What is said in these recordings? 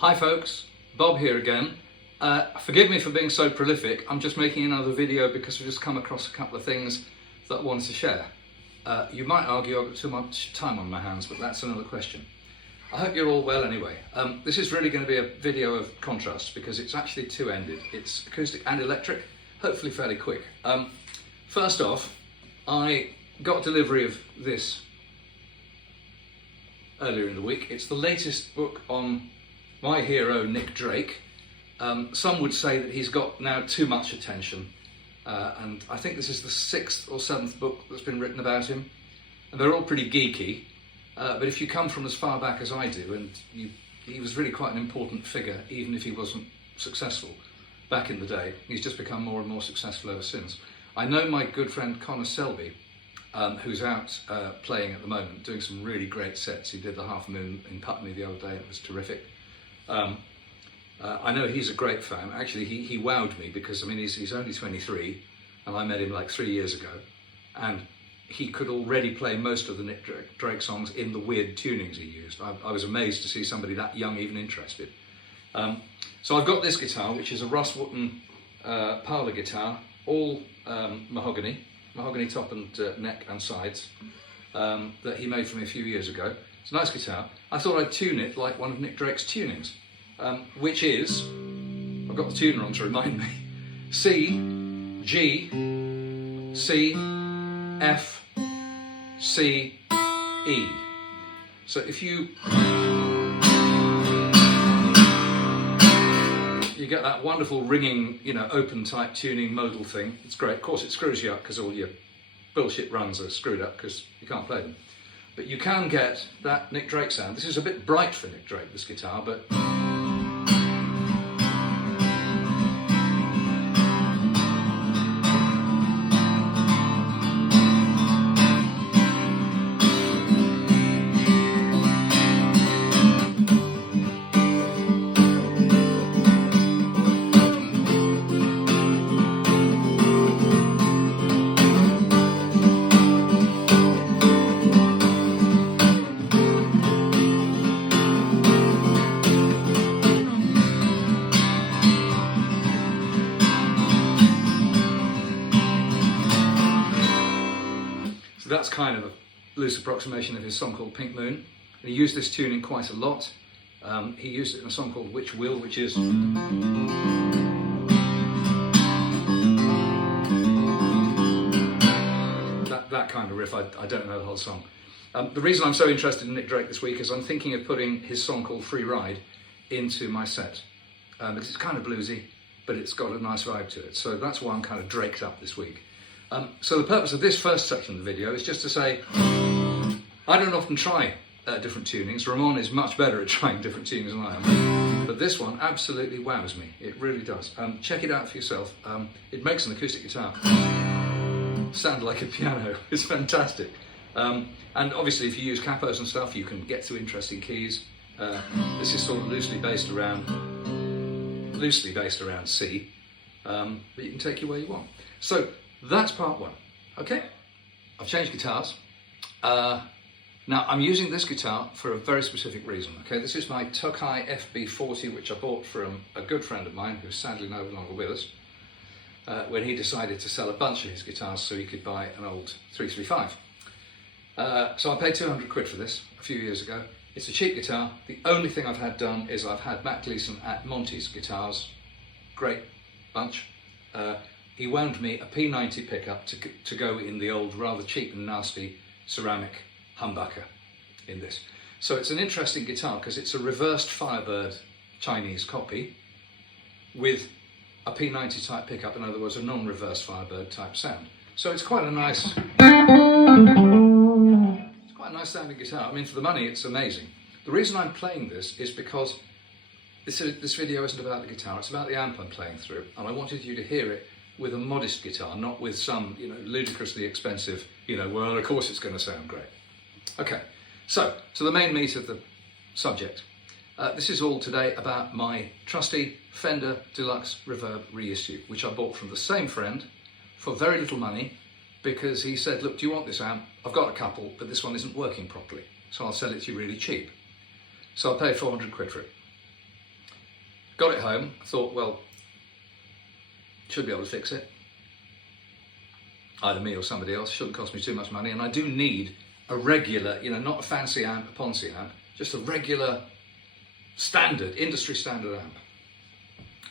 Hi folks, Bob here again. Forgive me for being so prolific. I'm just making another video because I've just come across a couple of things that I wanted to share. You might argue I've got too much time on my hands, but that's another question. I hope you're all well anyway. This is really going to be a video of contrast because it's actually two-ended. It's acoustic and electric, hopefully fairly quick. First off, I got delivery of this earlier in the week. It's the latest book on my hero, Nick Drake. Some would say that he's got now too much attention, and I think this is the 6th or 7th book that's been written about him, and they're all pretty geeky, but if you come from as far back as I do, and he was really quite an important figure, even if he wasn't successful back in the day. He's just become more and more successful ever since. I know my good friend Connor Selby, who's out playing at the moment, doing some really great sets. He did the Half Moon in Putney the other day, it was terrific. I know he's a great fan. Actually, he wowed me because, I mean, he's only 23 and I met him like 3 years ago, and he could already play most of the Nick Drake songs in the weird tunings he used. I was amazed to see somebody that young even interested. So I've got this guitar, which is a Ross Wootton parlour guitar, all mahogany top and neck and sides, that he made for me a few years ago. It's a nice guitar. I thought I'd tune it like one of Nick Drake's tunings, which is, I've got the tuner on to remind me, C, G, C, F, C, E. So if you get that wonderful ringing, open type tuning modal thing, it's great. Of course it screws you up because all your bullshit runs are screwed up because you can't play them. But you can get that Nick Drake sound. This is a bit bright for Nick Drake, this guitar, but that's kind of a loose approximation of his song called Pink Moon. He used this tuning quite a lot. He used it in a song called Which Will, which is that kind of riff. I don't know the whole song. The reason I'm so interested in Nick Drake this week is I'm thinking of putting his song called Free Ride into my set, because it's kind of bluesy, but it's got a nice vibe to it. So that's why I'm kind of draked up this week. So the purpose of this first section of the video is just to say, I don't often try different tunings. Ramon is much better at trying different tunings than I am. But this one absolutely wows me. It really does. Check it out for yourself. It makes an acoustic guitar sound like a piano. It's fantastic. And obviously if you use capos and stuff, you can get to interesting keys. This is sort of loosely based around C, but you can take it where you want. So that's part one. Okay, I've changed guitars. Now I'm using this guitar for a very specific reason. Okay, this is my Tokai FB40, which I bought from a good friend of mine who's sadly no longer with us, when he decided to sell a bunch of his guitars so he could buy an old 335. So I paid 200 quid for this a few years ago. It's a cheap guitar. The only thing I've had done is I've had Matt Gleason at Monty's Guitars, great bunch. He wound me a P90 pickup to go in the old, rather cheap and nasty ceramic humbucker in this. So it's an interesting guitar because it's a reversed Firebird Chinese copy with a P90 type pickup, in other words, a non-reversed Firebird type sound. So it's quite a nice sounding guitar. I mean, for the money, it's amazing. The reason I'm playing this is because this video isn't about the guitar, it's about the amp I'm playing through, and I wanted you to hear it with a modest guitar, not with some, ludicrously expensive, well, of course it's going to sound great. Okay, so to the main meat of the subject. This is all today about my trusty Fender Deluxe Reverb reissue, which I bought from the same friend for very little money, because he said, look, do you want this amp? I've got a couple, but this one isn't working properly, so I'll sell it to you really cheap. So I paid 400 quid for it. got it home, thought, well, should be able to fix it. Either me or somebody else, shouldn't cost me too much money, and I do need a regular, not a fancy amp, a Ponzi amp, just a regular standard, industry standard amp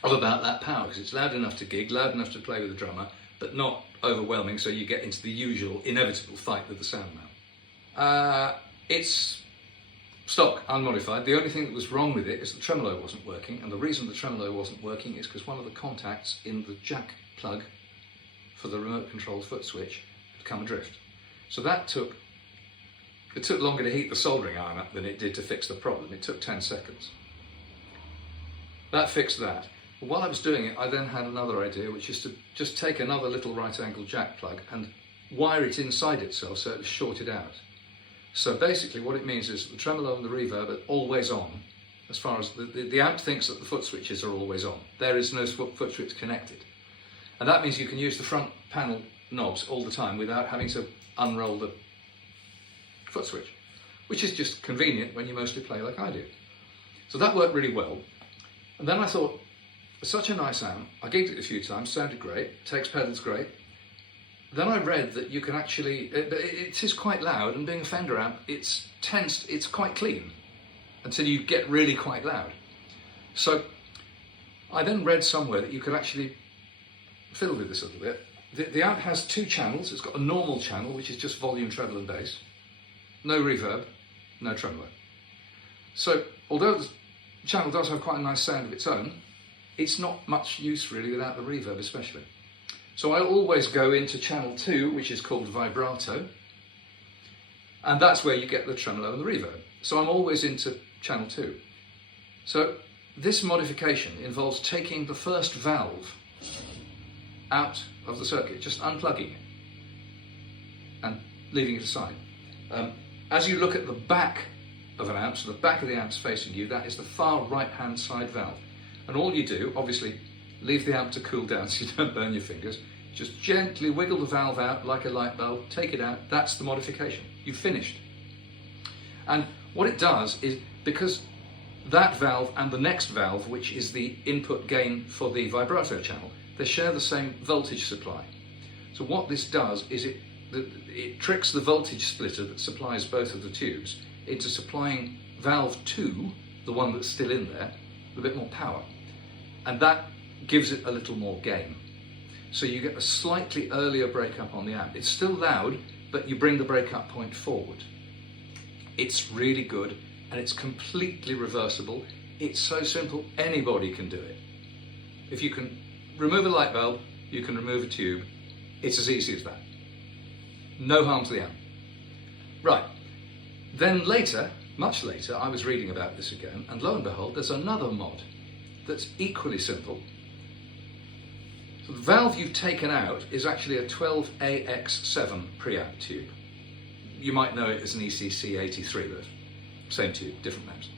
of about that power, because it's loud enough to gig, loud enough to play with the drummer, but not overwhelming, so you get into the usual inevitable fight with the sound man. It's stock, unmodified. The only thing that was wrong with it is the tremolo wasn't working, and the reason the tremolo wasn't working is because one of the contacts in the jack plug for the remote control foot switch had come adrift. So it took longer to heat the soldering iron up than it did to fix the problem. It took 10 seconds. That fixed that. But while I was doing it, I then had another idea, which is to just take another little right angle jack plug and wire it inside itself so it was shorted out. So basically what it means is the tremolo and the reverb are always on, as far as the amp thinks that the foot switches are always on. There is no foot switch connected. And that means you can use the front panel knobs all the time without having to unroll the foot switch, which is just convenient when you mostly play like I do. So that worked really well. And then I thought, it's such a nice amp, I gigged it a few times, sounded great, takes pedals great. Then I read that you can actually, it is quite loud, and being a Fender amp, it's quite clean until you get really quite loud. So I then read somewhere that you could actually fiddle with this a little bit. The amp has two channels. It's got a normal channel, which is just volume, treble and bass. No reverb, no tremolo. So although the channel does have quite a nice sound of its own, it's not much use really without the reverb especially. So I always go into channel 2, which is called vibrato, and that's where you get the tremolo and the reverb. So I'm always into channel 2. So this modification involves taking the first valve out of the circuit, just unplugging it and leaving it aside. As you look at the back of an amp, so the back of the amp's facing you, that is the far right hand side valve. And all you do, obviously, leave the amp to cool down so you don't burn your fingers, just gently wiggle the valve out like a light bulb, take it out, that's the modification. You've finished. And what it does is, because that valve and the next valve, which is the input gain for the vibrato channel, they share the same voltage supply. So what this does is it tricks the voltage splitter that supplies both of the tubes into supplying valve 2, the one that's still in there, with a bit more power. And that gives it a little more gain. So you get a slightly earlier breakup on the amp. It's still loud, but you bring the breakup point forward. It's really good, and it's completely reversible. It's so simple, anybody can do it. If you can remove a light bulb, you can remove a tube. It's as easy as that. No harm to the amp. Right, then later, much later, I was reading about this again, and lo and behold, there's another mod that's equally simple. So the valve you've taken out is actually a 12AX7 preamp tube. You might know it as an ECC83, but same tube, different names.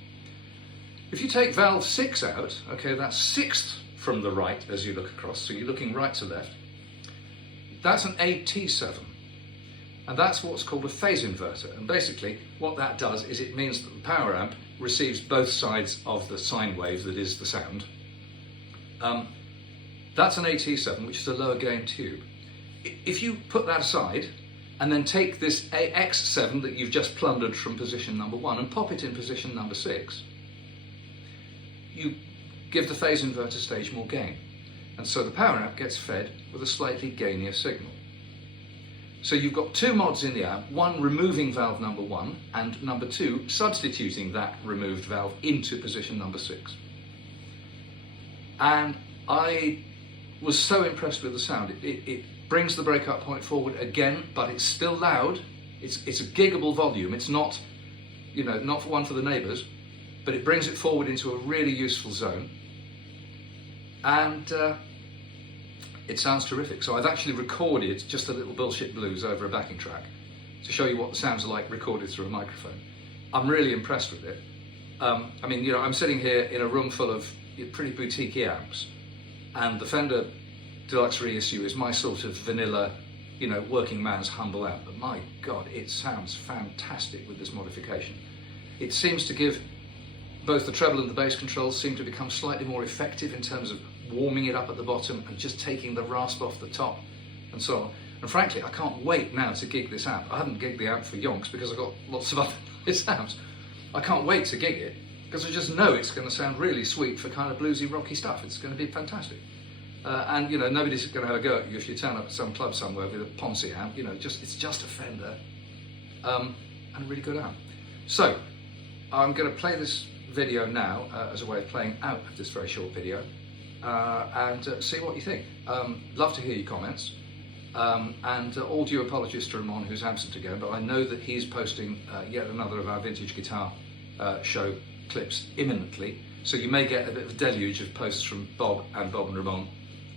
If you take valve 6 out, okay, that's 6th from the right as you look across, so you're looking right to left, that's an AT7. And that's what's called a phase inverter. And basically what that does is it means that the power amp receives both sides of the sine wave that is the sound. That's an AT7, which is a lower gain tube. If you put that aside and then take this AX7 that you've just plundered from position number 1 and pop it in position number 6, you give the phase inverter stage more gain. And so the power amp gets fed with a slightly gainier signal. So you've got two mods in the amp, one removing valve number 1 and number 2 substituting that removed valve into position number 6. And I was so impressed with the sound. It brings the breakup point forward again, but it's still loud. It's a giggable volume. It's not, not one for the neighbours, but it brings it forward into a really useful zone. And it sounds terrific. So I've actually recorded just a little bullshit blues over a backing track to show you what the sounds are like recorded through a microphone. I'm really impressed with it. I'm sitting here in a room full of pretty boutique amps, and the Fender Deluxe Reissue is my sort of vanilla, working man's humble amp. But my God, it sounds fantastic with this modification. It seems to give both the treble and the bass controls seem to become slightly more effective in terms of warming it up at the bottom and just taking the rasp off the top and so on. And frankly, I can't wait now to gig this amp. I haven't gigged the amp for yonks because I've got lots of other nice amps. I can't wait to gig it because I just know it's going to sound really sweet for kind of bluesy, rocky stuff. It's going to be fantastic. And you know, nobody's going to have a go at you if you turn up at some club somewhere with a Ponce amp. You know, it's just a Fender and a really good amp. So I'm going to play this video now as a way of playing out this very short video and see what you think. Love to hear your comments. And all due apologies to Ramon, who's absent again, but I know that he's posting yet another of our vintage guitar show clips imminently, so you may get a bit of a deluge of posts from Bob and Ramon.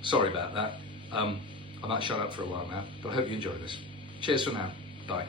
Sorry about that. I might shut up for a while now, but I hope you enjoy this. Cheers for now. Bye.